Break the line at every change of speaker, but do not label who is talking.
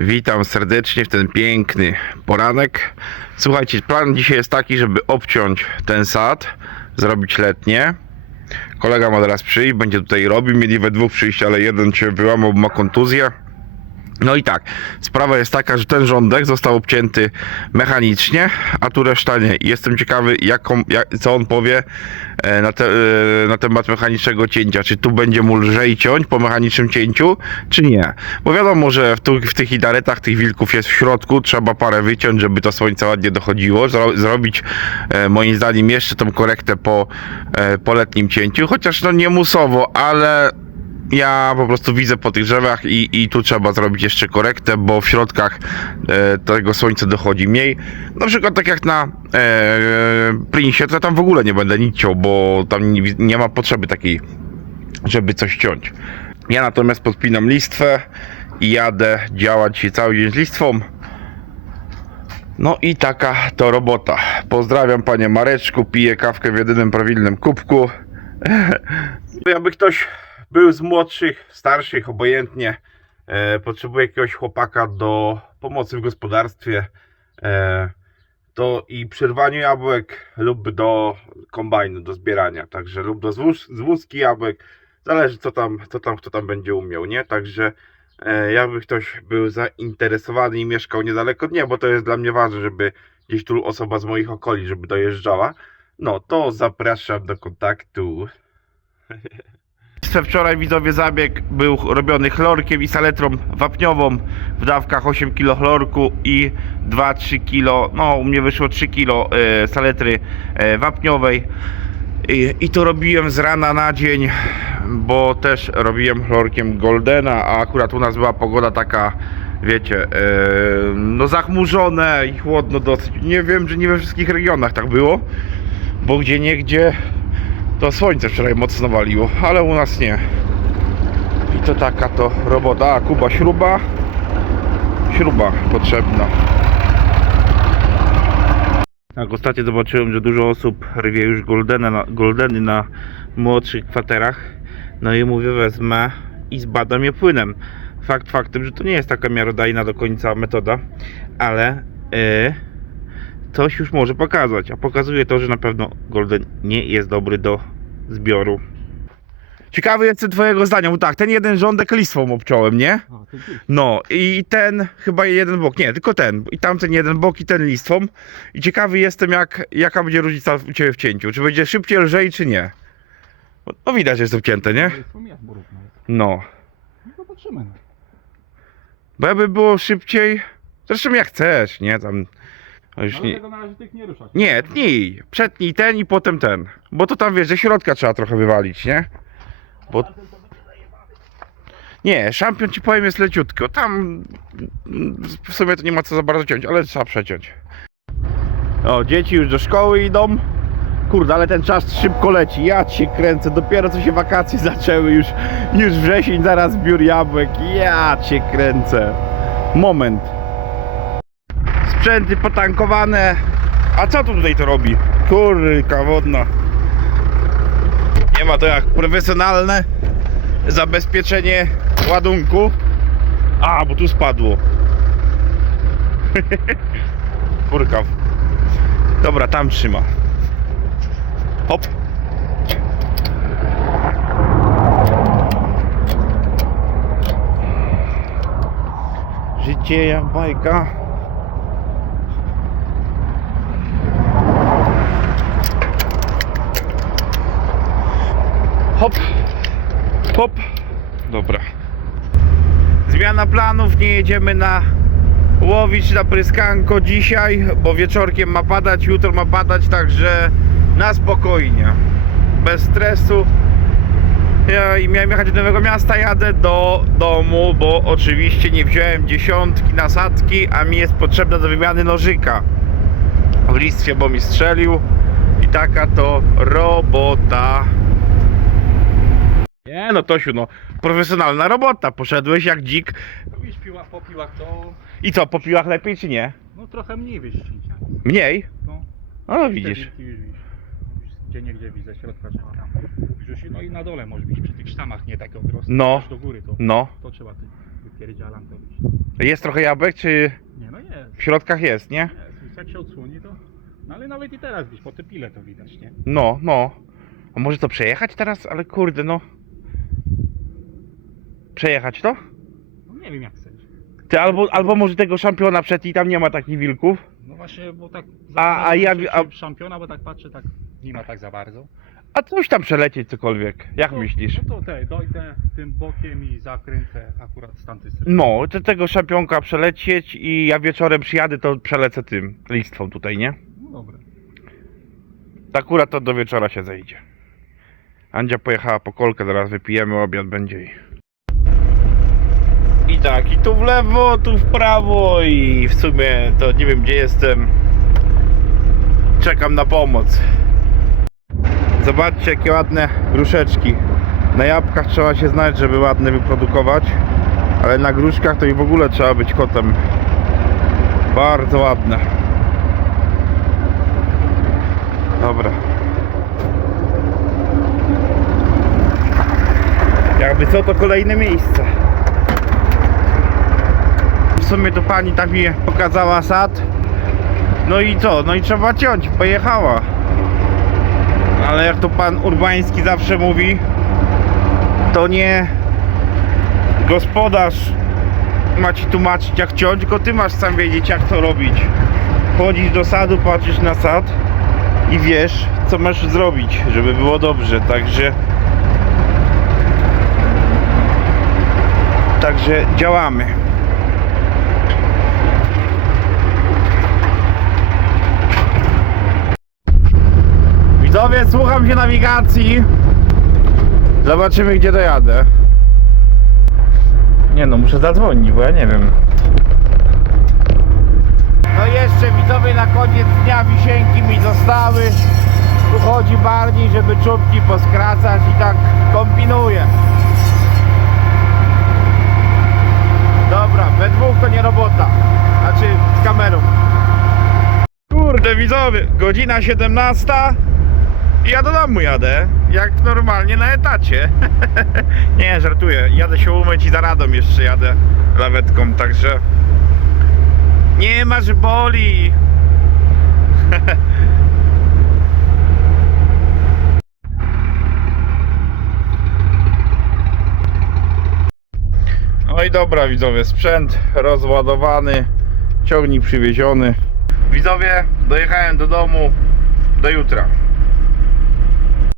Witam serdecznie w ten piękny poranek. Słuchajcie, plan dzisiaj jest taki, żeby obciąć ten sad, zrobić letnie. Kolega ma teraz przyjść, będzie tutaj robił. Mieli we dwóch przyjść, ale jeden się wyłamał, ma kontuzję. No i tak, sprawa jest taka, że ten rządek został obcięty mechanicznie, a tu reszta nie. Jestem ciekawy, jaką, jak, co on powie e, na, te, e, na temat mechanicznego cięcia. Czy tu będzie mu lżej ciąć po mechanicznym cięciu, czy nie? Bo wiadomo, że w, tu, w tych idaretach tych wilków jest w środku, trzeba parę wyciąć, żeby to słońce ładnie dochodziło. Zro, zrobić e, moim zdaniem jeszcze tą korektę po, po letnim cięciu, chociaż no nie musowo, ale ja po prostu widzę po tych drzewach i, i tu trzeba zrobić jeszcze korektę, bo w środkach e, tego słońca dochodzi mniej. Na przykład tak jak na e, Prinsie, to ja tam w ogóle nie będę nic ciął, bo tam nie, nie ma potrzeby takiej, żeby coś ciąć. Ja natomiast podpinam listwę i jadę działać się cały dzień z listwą. No i taka to robota. Pozdrawiam panie Mareczku, piję kawkę w jedynym prawilnym kubku. Jakby ktoś był z młodszych, starszych, obojętnie, e, potrzebuje jakiegoś chłopaka do pomocy w gospodarstwie, e, to i przy rwaniu jabłek lub do kombajnu, do zbierania, także lub do zwóz, zwózki jabłek, zależy co tam, co tam kto tam będzie umiał, nie? Także e, jakby ktoś był zainteresowany i mieszkał niedaleko, nie, bo to jest dla mnie ważne, żeby gdzieś tu osoba z moich okolic, żeby dojeżdżała, no to zapraszam do kontaktu. Wczoraj widzowie zabieg był robiony chlorkiem i saletrą wapniową. W dawkach 8 kg chlorku i 2-3 kg, no u mnie wyszło 3 kg e, saletry e, wapniowej. I, i to robiłem z rana na dzień, bo też robiłem chlorkiem Goldena, a akurat u nas była pogoda taka wiecie, e, no zachmurzone i chłodno dosyć. Nie wiem, że nie we wszystkich regionach tak było, bo gdzie niegdzie to słońce wczoraj mocno waliło, ale u nas nie. I to taka to robota. A Kuba śruba. Śruba potrzebna. Tak, ostatnio zobaczyłem, że dużo osób rwie już goldeny na, goldeny na młodszych kwaterach. No i mówię, wezmę i zbadam je płynem. Fakt faktem, że to nie jest taka miarodajna do końca metoda, ale yy, coś już może pokazać, a pokazuje to, że na pewno Golden nie jest dobry do zbioru. Ciekawy jestem twojego zdania, bo tak, ten jeden rządek listwą obciąłem, nie? No i ten chyba jeden bok, nie, tylko ten i tamten jeden bok i ten listwą i ciekawy jestem jak, jaka będzie różnica u Ciebie w cięciu, czy będzie szybciej, lżej czy nie? Bo- No widać, że jest obcięte, nie? No,
No to patrzymy. No.
bo jakby było szybciej, zresztą jak chcesz, nie, tam już
Ale
nie...
tego na razie tych nie ruszać.
Nie, tnij. Przetnij ten i potem ten. Bo to tam wiesz, ze środka trzeba trochę wywalić, nie? Bo... Nie, szampion ci powiem jest leciutko. Tam w sumie to nie ma co za bardzo ciąć, ale trzeba przeciąć. O, dzieci już do szkoły idą. Kurde, ale ten czas szybko leci. Ja cię kręcę. Dopiero co się wakacje zaczęły, już, już wrzesień, zaraz zbiór jabłek. Ja cię kręcę. Moment sprzęty potankowane. A co tu tutaj to robi? Kurka wodna. Nie ma to jak profesjonalne zabezpieczenie ładunku. A, bo tu spadło. Kurka. Dobra, tam trzyma. Hop. Życie jak bajka. Hop, hop. Dobra. Zmiana planów, nie jedziemy na łowić na pryskanko dzisiaj, bo wieczorkiem ma padać, jutro ma padać, także na spokojnie. Bez stresu. Ja i miałem jechać do Nowego Miasta, jadę do domu, bo oczywiście nie wziąłem dziesiątki nasadki, a mi jest potrzebna do wymiany nożyka w listwie, bo mi strzelił i taka to robota. Nie no Tosiu, no profesjonalna robota, poszedłeś jak dzik
widzisz, piła, po piłach to
i co, po piłach lepiej czy nie?
no trochę mniej wyścignia.
Mniej?
No,
No, no widzisz.
Te wilki już widzisz. Gdzie niegdzie widzę, środka trzeba tam. No i na dole może być przy tych sztamach nie takie odrosty.
No.
Do góry to,
No,
to trzeba ty wypierać. napierdzielam to już.
Jest trochę jabłek, czy
Nie no jest,
w środkach jest, nie?
jest. Jak się odsłoni to... No ale nawet i teraz gdzieś po te pile to widać, nie?
No, no. A może to przejechać teraz? Ale kurde, no. Przejechać to?
No nie wiem jak chcesz.
Ty albo, albo może tego szampiona przed i tam nie ma takich wilków?
No właśnie, bo tak...
A- a ja- a-
Szampiona, bo tak patrzę, tak nie ma tak za bardzo.
A coś tam przelecieć cokolwiek. Jak
No,
myślisz?
No to te, dojdę tym bokiem i zakręcę akurat z tamtej strony.
No, to tego szampionka przelecieć i ja wieczorem przyjadę, to przelecę tym listwą tutaj, nie?
No dobra.
Akurat to do wieczora się zejdzie. Andzia pojechała po kolkę, zaraz wypijemy, obiad będzie jej. I tak, i tu w lewo, tu w prawo i w sumie to nie wiem gdzie jestem. Czekam na pomoc. Zobaczcie jakie ładne gruszeczki. Na jabłkach trzeba się znać, żeby ładne wyprodukować, ale na gruszkach to i w ogóle trzeba być kotem. Bardzo ładne. Dobra. Jakby co, to kolejne miejsce. W sumie to pani tak mi pokazała sad. No i co? No i trzeba ciąć. Pojechała. Ale jak to pan Urbański zawsze mówi, to nie gospodarz ma ci tłumaczyć jak ciąć, tylko ty masz sam wiedzieć jak to robić. Chodzisz do sadu, patrzysz na sad i wiesz, co masz zrobić, żeby było dobrze. Także. Także działamy. Widzowie, słucham się nawigacji. Zobaczymy, gdzie dojadę. Nie no, muszę zadzwonić, bo ja nie wiem. No jeszcze widzowie na koniec dnia wisienki mi zostały. Tu chodzi bardziej, żeby czubki poskracać i tak kombinuję. Dobra, we dwóch to nie robota. Znaczy z kamerą. Kurde widzowie, godzina 17 ja do domu jadę. Jak normalnie na etacie. nie, żartuję. Jadę się umyć i za radą jeszcze jadę lawetką, także nie ma, że boli. No i dobra widzowie, sprzęt rozładowany, ciągnik przywieziony. Widzowie, dojechałem do domu do jutra.